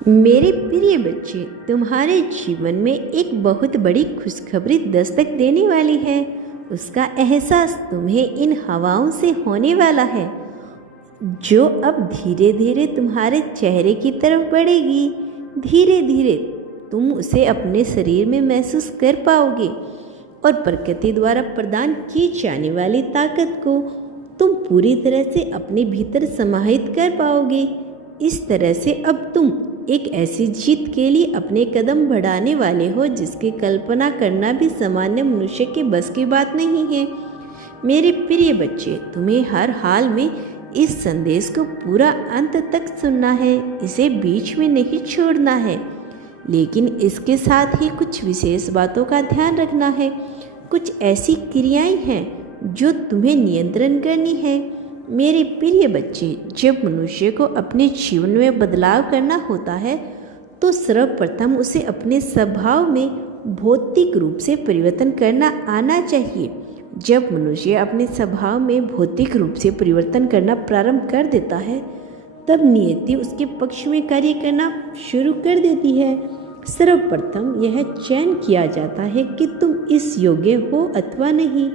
मेरे प्रिय बच्चे, तुम्हारे जीवन में एक बहुत बड़ी खुशखबरी दस्तक देने वाली है। उसका एहसास तुम्हें इन हवाओं से होने वाला है, जो अब धीरे धीरे तुम्हारे चेहरे की तरफ बढ़ेगी। धीरे धीरे तुम उसे अपने शरीर में महसूस कर पाओगे और प्रकृति द्वारा प्रदान की जाने वाली ताकत को तुम पूरी तरह से अपने भीतर समाहित कर पाओगे। इस तरह से अब तुम एक ऐसी जीत के लिए अपने कदम बढ़ाने वाले हो जिसकी कल्पना करना भी सामान्य मनुष्य के बस की बात नहीं है। मेरे प्रिय बच्चे, तुम्हें हर हाल में इस संदेश को पूरा अंत तक सुनना है, इसे बीच में नहीं छोड़ना है। लेकिन इसके साथ ही कुछ विशेष बातों का ध्यान रखना है। कुछ ऐसी क्रियाएं हैं जो तुम्हें नियंत्रण करनी है। मेरे प्रिय बच्चे, जब मनुष्य को अपने जीवन में बदलाव करना होता है तो सर्वप्रथम उसे अपने स्वभाव में भौतिक रूप से परिवर्तन करना आना चाहिए। जब मनुष्य अपने स्वभाव में भौतिक रूप से परिवर्तन करना प्रारंभ कर देता है तब नियति उसके पक्ष में कार्य करना शुरू कर देती है। सर्वप्रथम यह चयन किया जाता है कि तुम इस योग्य हो अथवा नहीं,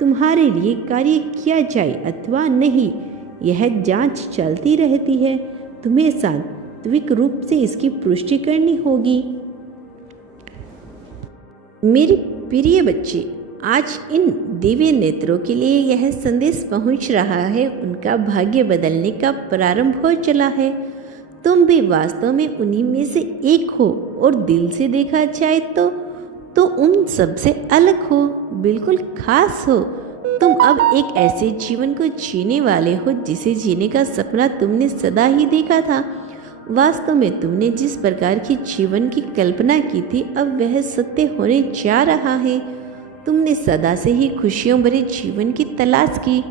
तुम्हारे लिए कार्य किया जाए अथवा नहीं। यह जांच चलती रहती है। तुम्हें सात्विक रूप से इसकी पुष्टि करनी होगी। मेरे प्रिय बच्चे, आज इन दिव्य नेत्रों के लिए यह संदेश पहुंच रहा है। उनका भाग्य बदलने का प्रारंभ हो चला है। तुम भी वास्तव में उन्हीं में से एक हो और दिल से देखा जाए तो उन सबसे अलग हो, बिल्कुल खास हो। तुम अब एक ऐसे जीवन को जीने वाले हो जिसे जीने का सपना तुमने सदा ही देखा था। वास्तव में तुमने जिस प्रकार की जीवन की कल्पना की थी अब वह सत्य होने जा रहा है। तुमने सदा से ही खुशियों भरे जीवन की तलाश की।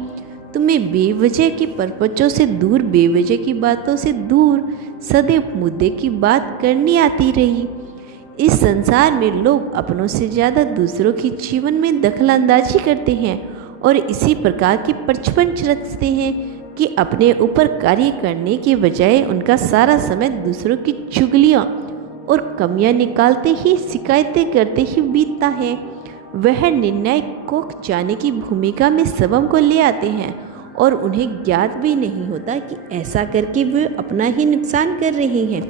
तुम्हें बेवजह के परपचों से दूर, बेवजह की बातों से दूर सदैव मुद्दे की बात करनी आती रही। इस संसार में लोग अपनों से ज़्यादा दूसरों के जीवन में दखलंदाजी करते हैं और इसी प्रकार के प्रपंच रचते हैं कि अपने ऊपर कार्य करने के बजाय उनका सारा समय दूसरों की चुगलियाँ और कमियां निकालते ही, शिकायतें करते ही बीतता है। वह निर्णय को जाने की भूमिका में सबों को ले आते हैं और उन्हें ज्ञात भी नहीं होता कि ऐसा करके वे अपना ही नुकसान कर रहे हैं।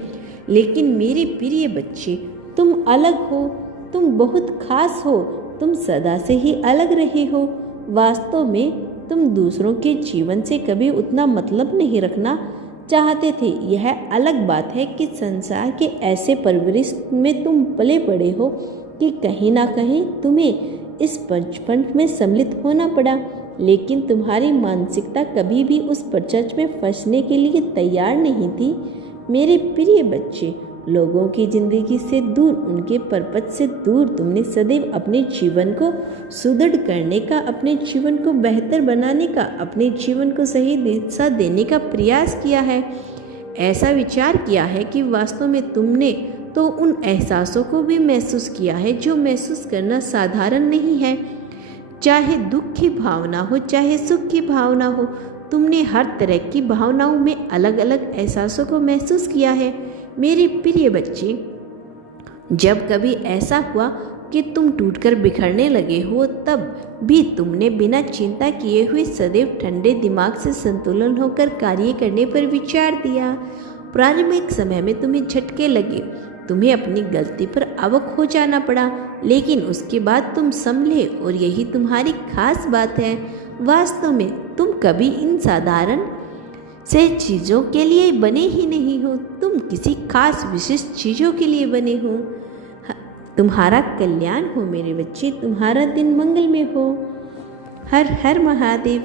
लेकिन मेरे प्रिय बच्चे, तुम अलग हो, तुम बहुत खास हो, तुम सदा से ही अलग रहे हो। वास्तव में तुम दूसरों के जीवन से कभी उतना मतलब नहीं रखना चाहते थे। यह अलग बात है कि संसार के ऐसे परिवेश में तुम पले पड़े हो कि कहीं ना कहीं तुम्हें इस प्रपंच में सम्मिलित होना पड़ा। लेकिन तुम्हारी मानसिकता कभी भी उस प्रपंच में फंसने के लिए तैयार नहीं थी। मेरे प्रिय बच्चे, लोगों की जिंदगी से दूर, उनके परपच से दूर तुमने सदैव अपने जीवन को सुदृढ़ करने का, अपने जीवन को बेहतर बनाने का, अपने जीवन को सही दिशा देने का प्रयास किया है। ऐसा विचार किया है कि वास्तव में तुमने तो उन एहसासों को भी महसूस किया है जो महसूस करना साधारण नहीं है। चाहे दुख की भावना हो, चाहे सुख की भावना हो, तुमने हर तरह की भावनाओं में अलग अलग एहसासों को महसूस किया है। मेरे प्रिय बच्चे, जब कभी ऐसा हुआ कि तुम टूटकर बिखरने लगे हो तब भी तुमने बिना चिंता किए हुए सदैव ठंडे दिमाग से संतुलन होकर कार्य करने पर विचार दिया। प्रारंभिक समय में तुम्हें झटके लगे, तुम्हें अपनी गलती पर अवक हो जाना पड़ा, लेकिन उसके बाद तुम संभले और यही तुम्हारी खास बात है। वास्तव में तुम कभी इन साधारण से चीज़ों के लिए बने ही नहीं हो, तुम किसी खास विशिष्ट चीज़ों के लिए बने हो। तुम्हारा कल्याण हो मेरे बच्चे, तुम्हारा दिन मंगलमय हो। हर हर महादेव।